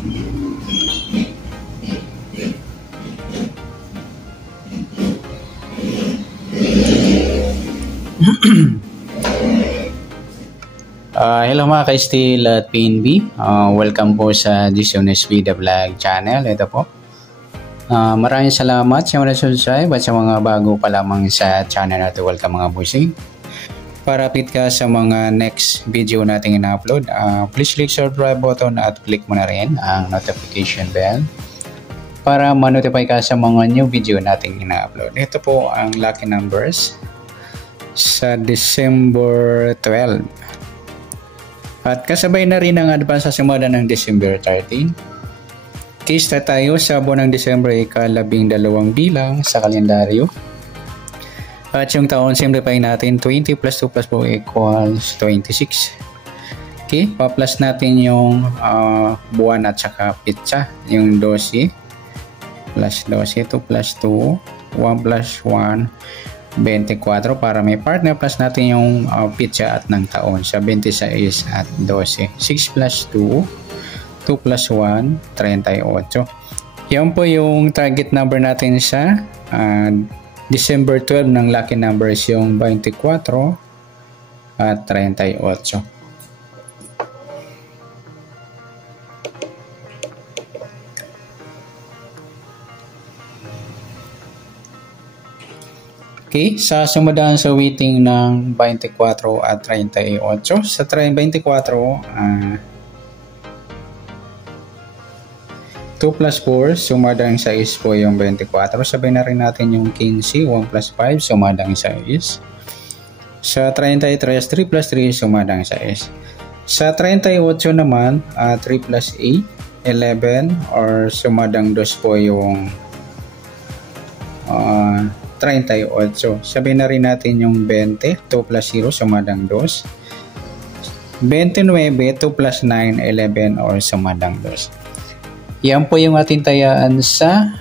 Hello mga ka-Steel at PNB. Welcome po sa Disiones Vida Vlog channel. Ito po. Maraming salamat sa mga subscribe at sa mga bago pa lamang sa channel natin. Welcome mga busing. Para update ka sa mga next video natin ina-upload, please click subscribe button at click mo na rin ang notification bell para ma-notify ka sa mga new video natin ina-upload. Ito po ang lucky numbers sa December 12. At kasabay na rin ang advance sa simula ng December 13. Case na tayo sa buwan ng December ika-12 bilang sa kalendaryo. At yung taon simplify natin 20 plus 2 plus 4 equals 26. Okay, pa-plus natin yung buwan at saka pitsa. Yung 12 plus 12, 2 plus 2, 1 plus 1, 24 para may partner, plus natin yung pitsa at ng taon sa 26 at 12. 6 plus 2, 2 plus 1, 38. Yan po yung target number natin sa December 12 ng lucky numbers, yung 24 at 38. Okay, sa sumadahan sa weighting ng 24 at 38. Sa 24, 2 plus 4, sumadang 6 po yung 24. Sabihin na rin natin yung 15, 1 plus 5, sumadang 6. Sa 33, 3 plus 3, sumadang 6. Sa 38 naman, 3 plus 8, 11, or sumadang 2 po yung 38. Sabihin na rin natin yung 20, 2 plus 0, sumadang 2. 29, 2 plus 9, 11, or sumadang 2. Yan po yung ating tayaan sa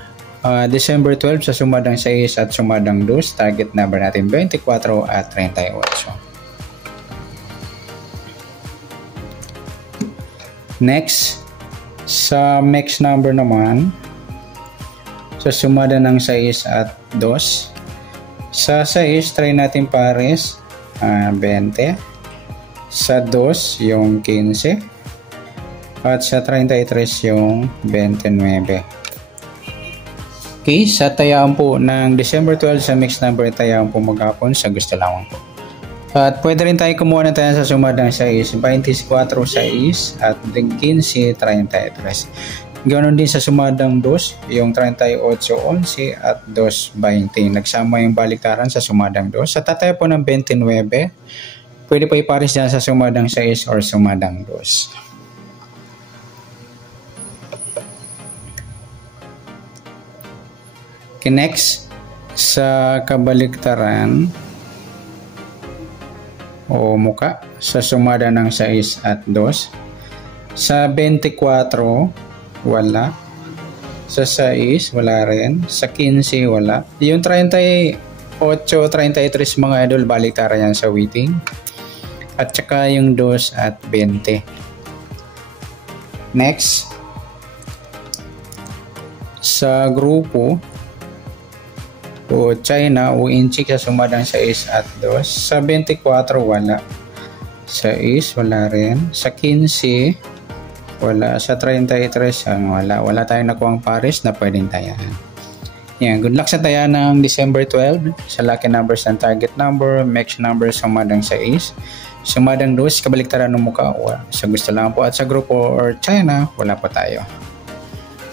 December 12 sa sumadang 6 at sumadang 2. Target number natin 24 at 38. Next, sa mix number naman, sa sumada ng 6 at 2. Sa 6, try natin pares, 20. Sa 2, yung 15. At sa 33, yung 29. Okay, sa tayaan po ng December 12 sa mix number, tayaan po maghapon sa gusto lamang po. At pwede rin tayo kumuha ng tayaan sa sumadang 6, 24, 6 at 15, 33. Ganoon din sa sumadang 2, yung 38, 11 at 2, 20. Nagsama yung baliktaran sa sumadang 2. Sa tataya po ng 29, pwede pa ipares dyan sa sumadang 6 or sumadang 2. Okay, next, sa kabaliktaran o muka, sa sumada ng 6 at 2. Sa 24, wala. Sa 6, wala rin. Sa 15, wala. Yung 38, 33 mga idol, baliktara yan sa weighting. At saka yung 2 at 20. Next, sa grupo o China o Inchik sa sumadang 6 at 2. Sa 24, wala. Sa 6, wala rin. Sa 15, wala. Sa 33, wala. Wala tayong nakuhang pares na pwedeng tayaan. Yan. Good luck sa tayaan ng December 12. Sa lucky numbers ng target number, mix number, sumadang 6. Sumadang 2, kabaliktaran ng mukha. Sa gusto lang po. At sa grupo or China, wala po tayo.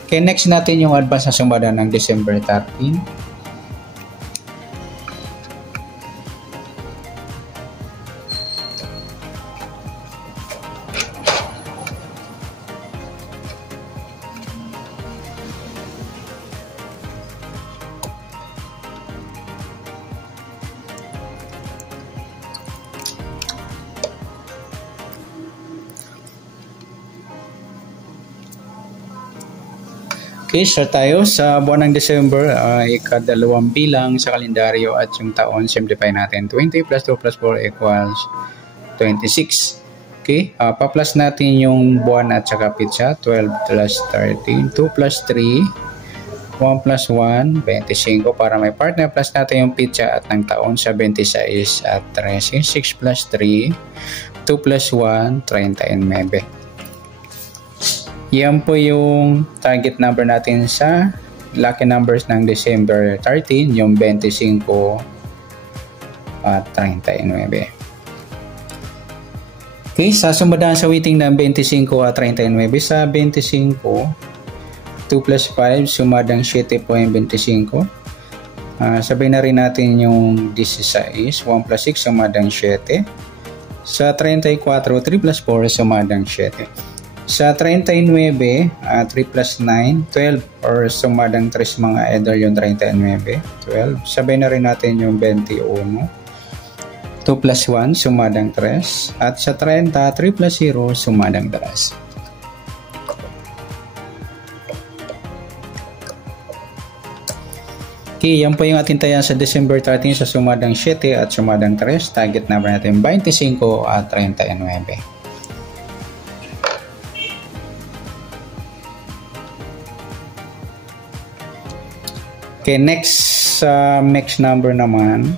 Okay, next natin yung advance na sumadang ng December 13. Okay, start tayo sa buwan ng December, ika-2 bilang sa kalendaryo at yung taon, simplify natin. 20 plus 2 plus 4 equals 26. Okay, pa-plus natin yung buwan at saka pitsa. 12 plus 13, 2 plus 3, 1 plus 1, 25 para may partner. Plus natin yung pitsa at ng taon sa 26 at 13. 6 plus 3, 2 plus 1, 39. Yan po yung target number natin sa lucky numbers ng December 13, yung 25 at 39. Okay, sasumadahan sa weighting ng 25 at 39. Sa 25, 2 plus 5, sumadang 7.25. Sabihin na rin natin yung 16, 1 plus 6, sumadang 7. Sa 34, 3 plus 4, sumadang 7. Sa 39, 3 plus 9, 12, or sumadang 3 mga idol yung 39, 12. Sabihin na rin natin yung 21. 2 plus 1, sumadang 3. At sa 30, 3 plus 0, sumadang 3. Okay, yan po yung ating tayan sa December 13 sa sumadang 7 at sumadang 3. Target number natin 25 at 39. Okay, next number naman.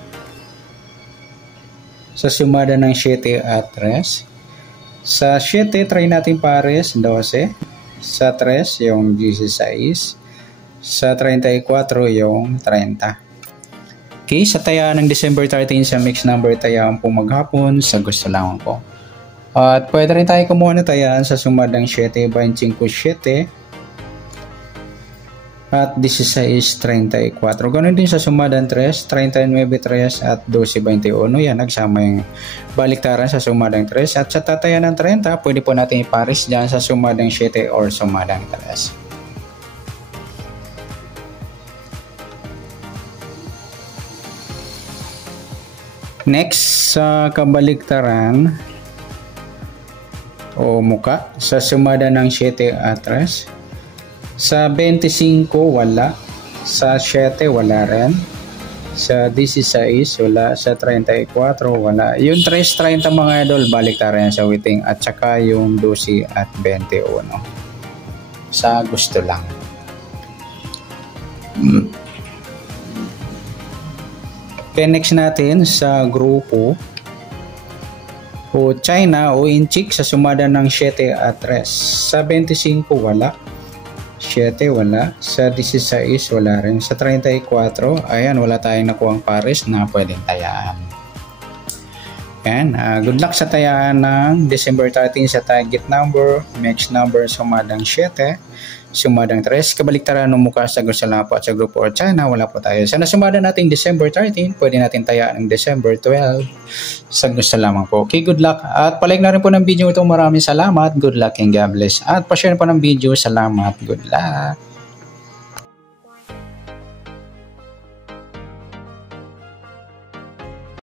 Sa sumada ng 7 at 3. Sa 7, try natin pares, 12. Sa 3, yung 16. Sa 34, yung 30. Okay, sa tayaan ng December 13 sa mixed number tayaan po maghapon sa gusto lang po. At pwede rin tayo kumuha na tayaan sa sumadang 7, 25, 7. At 16, 34. Ganun din sa sumadang 3, 39, 3 at 12, 21. Yan, nagsama yung baliktaran sa sumadang 3. At sa tatayan ng 30, pwede po natin ipares dyan sa sumadang 7 or sumadang 3. Next, sa kabaliktaran o muka, sa sumada ng 7 at 3. Sa 25, wala. Sa 7, wala rin. Sa 16, wala. Sa 34, wala. Yung 3.30 mga idol, baliktaran sa weighting. At saka yung 12 at 21. Sa gusto lang. Okay, next natin sa grupo o China o Inchik sa sumada ng 7 at 3. Sa 25, wala. 7, wala. Sa 16, wala rin. Sa 34, ayan, wala tayong nakuhang pares na pwedeng tayaan. Ayan, good luck sa tayaan ng December 13 sa target number, mixed number, sumadang 7, sumadang 3, kabaliktaran ng mukha sa gusto lang po at sa grupo or China, wala po tayo. Sa nasumada natin December 13, pwede natin tayaan ng December 12, sa gusto lamang po. Okay, good luck. At palike na rin po ng video ito. Maraming salamat. Good luck and God bless. At pa-share po ng video. Salamat. Good luck.